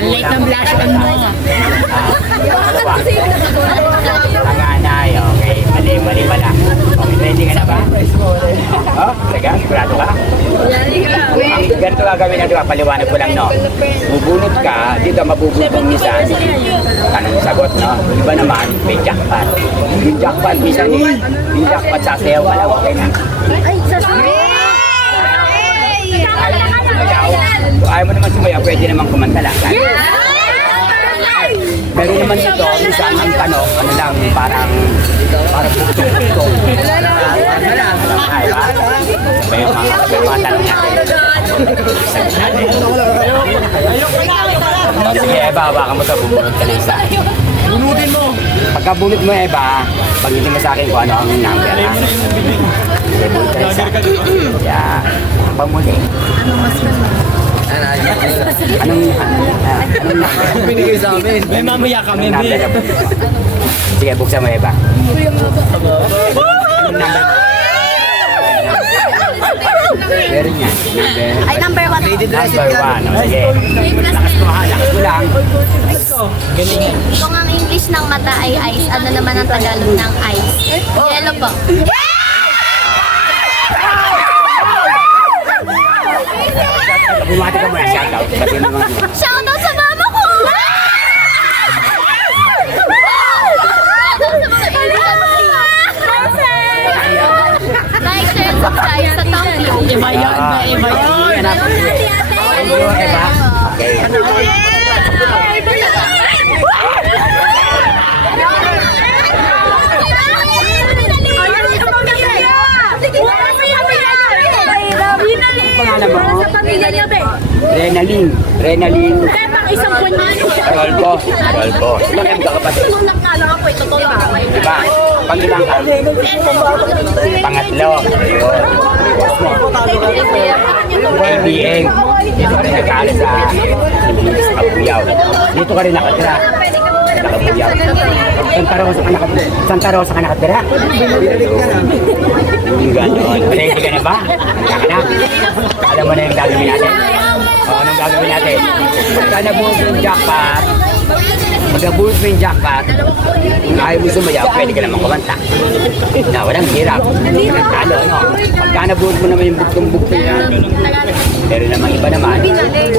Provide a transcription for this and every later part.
Ang late ng blush on mo. Taganay, okay. Mali pala. Okay, ready ka na ba? Oh, talaga? Sigurado ka? Ganito gagawin na, diba? Paliwanag ko lang, no? Bubunot ka, dito mabubunot minsan. Anong sagot, no? Iba naman, may jackpot. Yung jackpot, minsan yung jackpot sa sayaw ka lang, okay na? Ay, sasabi! Ayaw mo naman sumaya, pwede naman kumanta lang. Meron naman dito, minsan ang tanong, ano lang, parang puto-puto. Ay, ba? May mga tanong natin. Sagot natin. Sige, Eva, baka mo ito, bubunod ka na isa. Bunutin mo. Pagka bunot mo, Eva, pag-ibig mo sa akin kung ano ang number, ha? Sige, bunot ka na isa. Yeah. Pamuli. Anong number? Binigay sa amin. May mamaya kami, Anong number? Sige, buksan mo, Eva. Anong number? Meron yan. Number? Ay, number 1. Number 1. O, sige. Lakas mo ha. Lakas mo lang. Kung ang English ng mata ay ice, ano naman ang Tagalog ng ice? Yellow po. Bumati ka muna. Shoutout. Sabihin mo naman. Shoutout sa mama ko! Like, share, subscribe sa Thank you. Iba yun. Iba yun. Thank you, Eva. Okay. Pangalan mo? Renalyn. Renalyn. Isang buwan na. Rolpo. Rolpo. Ilang M ka kapatid? Diba? Pangilang ka? Pangatlo. ABM. Dito ka rin nag-aaral sa Kabuyaw. Dito ka rin nakatira. Nakabuyaw. Santa Rosa ka nakatira? Yung gano'n. Ready ka na ba? Handa ka na? Alam mo na yung gagawin natin? O, anong gagawin natin? Pagka nabuhos yung jackpot, kung ayaw mo sumayaw, pwede ka naman kumanta. Na, walang hirap. Nagtalo, no? Pagka nabuhos mo naman yung bugtong-bugtong na, pero naman iba naman,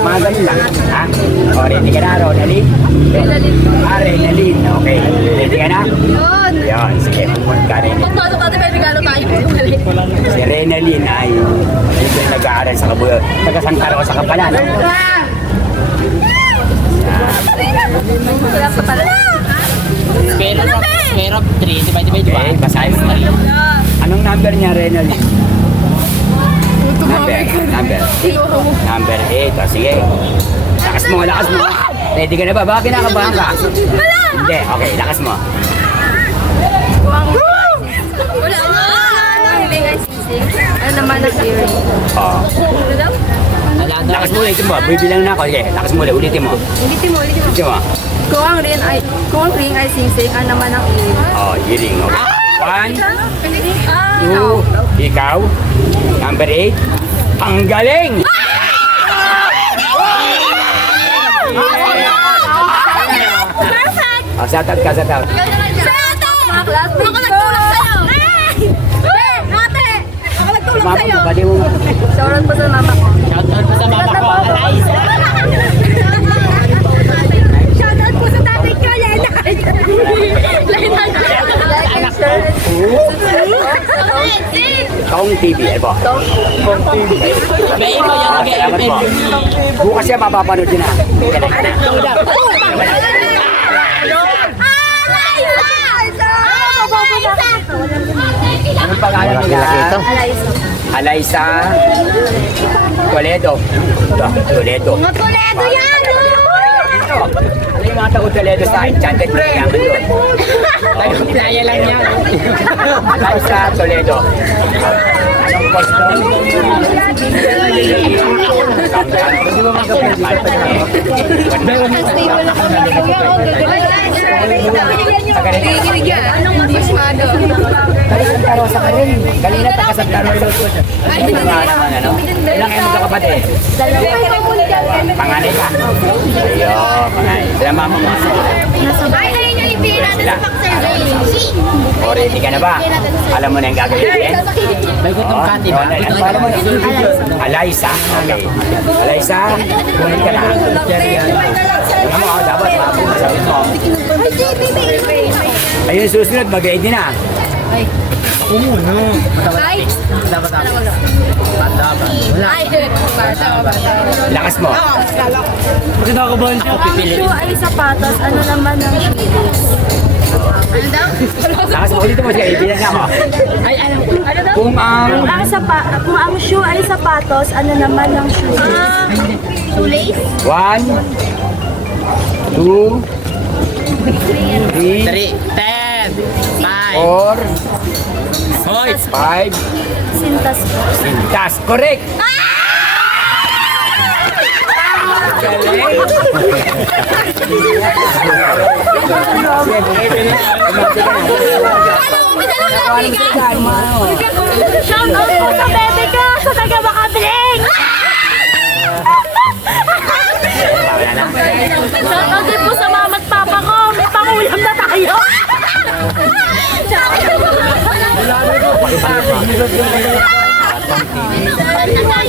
mga ganun lang. Ha? O, ready ka na, Ronalyn? Renalyn. Okay. Ready ka na? Yun. Sige, pumunta ka rin. Si Renalyn ay nag-aaral sa Kabuyaw. Taga Santa Rosa ka pala, no? Square of 3. Diba? Okay, basahin mo. Anong number niya, Renalyn? Number 8. O, sige. Lakas mo. Ready ka na ba? Baka kinakabahan ka? Hindi. Okay, lakas mo. Oh. Ano daw? Lakas mo, ulitin mo. Bibilang na ako. Sige, lakas mo, ulitin mo. Ulitin mo. Ulitin mo. Kung ang ring ay singsing, ano naman ang iring? Oh, hiling. Okay. 1, 2, Ah! ikaw. Number 8. Ang galing! Perfect! Oh, shout out ka, shout out. Mga classmates ko! Ako nagtulong sa'yo! Ate! Ako nagtulong Mama sa'yo! mo, bali mo. Shoutout po sa mama ko. Shoutout po sa mama ko, Alais. Shoutout po sa tatay ko, Leonard! Leonard! Like and share. Tong TV, ano po? May ikaw yung Salamat po. mag-e-epin. Bukas yan mapapanood yun na. Anong pangalan nila? Alaysa Toledo. Toledo. Mga Toledo yan! Ano yung mga tao Toledo sa Enchanted Mayaman doon? Tayo, playa lang yan. Alaysa Toledo. Anong post doon? Anong masasmado? Santa Rosa ka rin. Kanina taga Santa Rosa. Ano naman ano? Ilang kayo magkakapatid? Panganay ka? Ayun, panganay. Sila mama mo. Ay, ayun yung ibigay natin sa pack survey. O, ready ka na ba? Alam mo na yung gagawin natin? May gutong kati ba? Gutong Alam mo, Alaysa. Okay. Alaysa, kunin ka na. Alam mo, dapat masabi mo. Ayun, susunod, mag-ready na. Ako muna. Ay, Dapat ako. Wala. ay, bata. Lakas mo. Bakit ako ba niyo? Pipili. Shoe ay sapatos, ano naman ang shoes? Ano daw? Lakas mo. Ulitin mo siya. Ibilan na ako. Ay, alam ko. Ano daw? Kung ang... Kung ang shoe ay sapatos, ano naman ang shoes? Shoelace? 1, 2, 3, 3, 10, 5. 4, Hoy! 5, Sintas po. Sintas. Correct! Shout out po sa bebe ko, sa taga Makabling! Shout out din po sa mama at papa ko, may pangulam na tayo!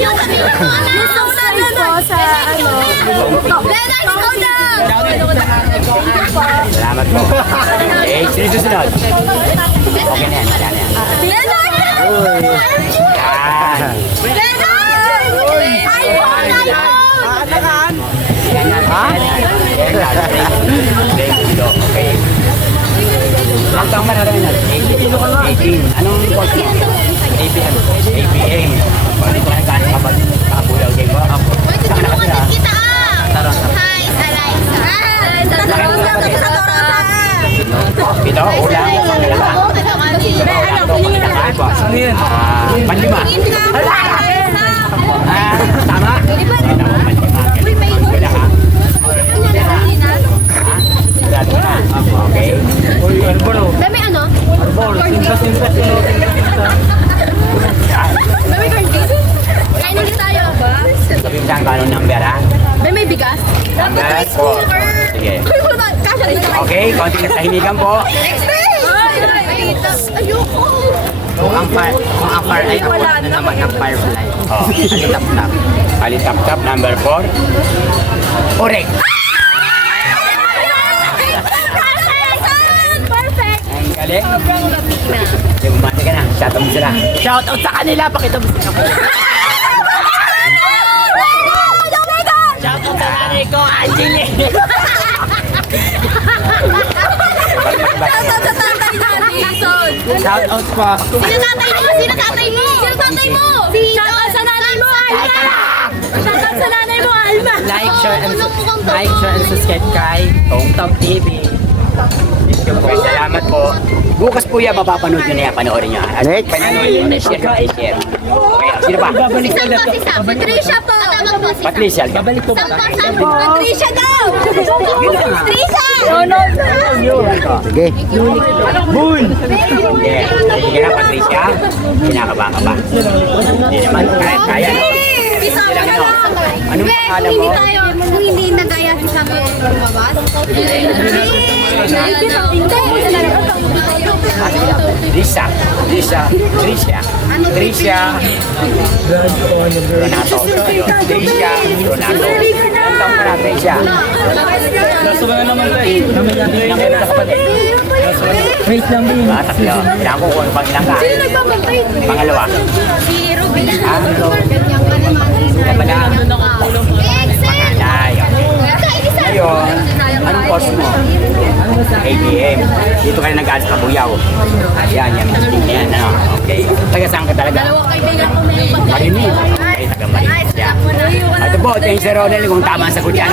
Yung subscribe po sa ano, Leonard, ikaw na! Salamat po. Okay, sino susunod? Okay na yan. Yan yan. Leonard! Yan. Leonard! iPhone! iPhone! Yan yan. Ha? Yan yan. Thank you. Okay. Ilang taong ka na rin? 18. Anong course mo? APM. APM. Bakit ka nagkano ka ba? Kakabulaw din mo? Uy, tignan mo natin kita ah! Hi, sa Liza. Hi, sa Rosa. Sa Rosa. Ito, ulang. Ano yan? Panlima. Tama? Uy, may Wala ka? Sigurado na. Okay. may ano? Yan. May corned beef? Kain ulit tayo. Sabihin saan ka anong number ha? May bigas? Number 4. Sige. Uy, wala. Kasha rin tayo. Okay, konting tahimikan po. Ayoko. Kung ang fire ay ako, ano naman ang firefly? Oh, Alitap-tap. alitap-tap, number 4. Correct. Perfect. Ang galing. Okay, bumati ka na. Shout out mo sila. Shout out sa kanila, pakita mo sila ko. Shout out sa nanay ko, Angeli. Sa tatay natin. Shout out po. Sino tatay mo? Sino tatay mo? Sino tatay mo? Shout out sa nanay mo, Alma! Shout out sa nanay mo, Alma! Like, share, and subscribe kay Tom TV. Okay, salamat po. Bukas po yan, mapapanood nyo na yan, panoorin nyo. At panoorin nyo, share. Okay, sino pa? Si Sam. Patricia po. Patricia. Babalik po ba? Sampo. Patricia daw. Patricia. Sige. Boon! Yeah. Sige na, Patricia. Kinakabahan ka ba? Hindi naman. Kaya. Anong pangalan mo? Kung hindi nagaya si Sam lumabas. Trisha. Donato. Trisha. Donato. Ang taong ka na, Trisha. Kaso ba naman tayo? Nakita ka kapatid. Wait lang din. Tatlo. Kailangan ko kung pang ilang ka. Pangalawa. Si Ruby. Kaya pala. Panganay. Ngayon, anong course mo? ABM. Dito ka rin nag-aalis sa Buyaw. Ayan, yan. Yan, ano. Okay. Taga saan ka talaga? Marinig. Okay, taga Marinig. Yan. Ito po, ito yung si Ronaldin kung tama ang sagot yan.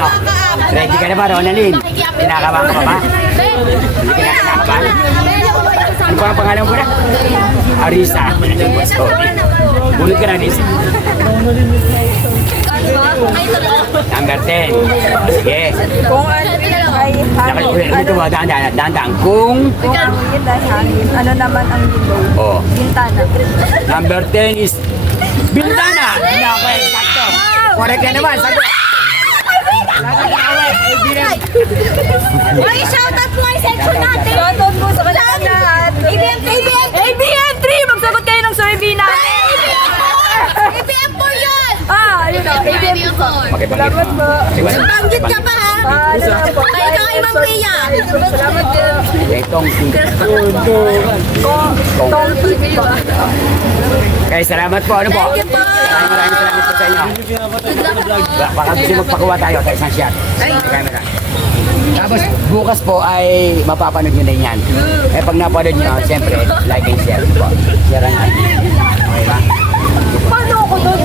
Ready ka na ba, Ronaldin? Kinakabahan ka pa ba? Hindi ka na kinakabahan? Ano pa ang pangalan mo na? Arisa. Bunod ka na, Arisa. Number 10. Sige. Kung ano ay hangin. Ito ba, dahan-dahan. Kung... Ano naman ang ilog? Oh. Bintana. Number 10 is Bintana! Hindi ako sakto. Correct na naman, sagot. Ay, shoutout mo ang section natin. Shoutout po sa kanilang lahat. ABM3! Magsagot kayo ng survey natin! ABM4 yan! Ayun o. ABM4. Salamat po. Banggit ka pa ha? Salamat po. Kaya ka kay Ma'am Rhea. Salamat din. Itong Okay, salamat po. Ano po? Thank you po. Maraming salamat po sa inyo. Baka gusto magpakuha tayo sa isang shot. Camera. Tapos bukas po ay mapapanood nyo din yan. Eh pag napanood nyo, siyempre, like and share po. Share ang okay ba? Paano ako doon?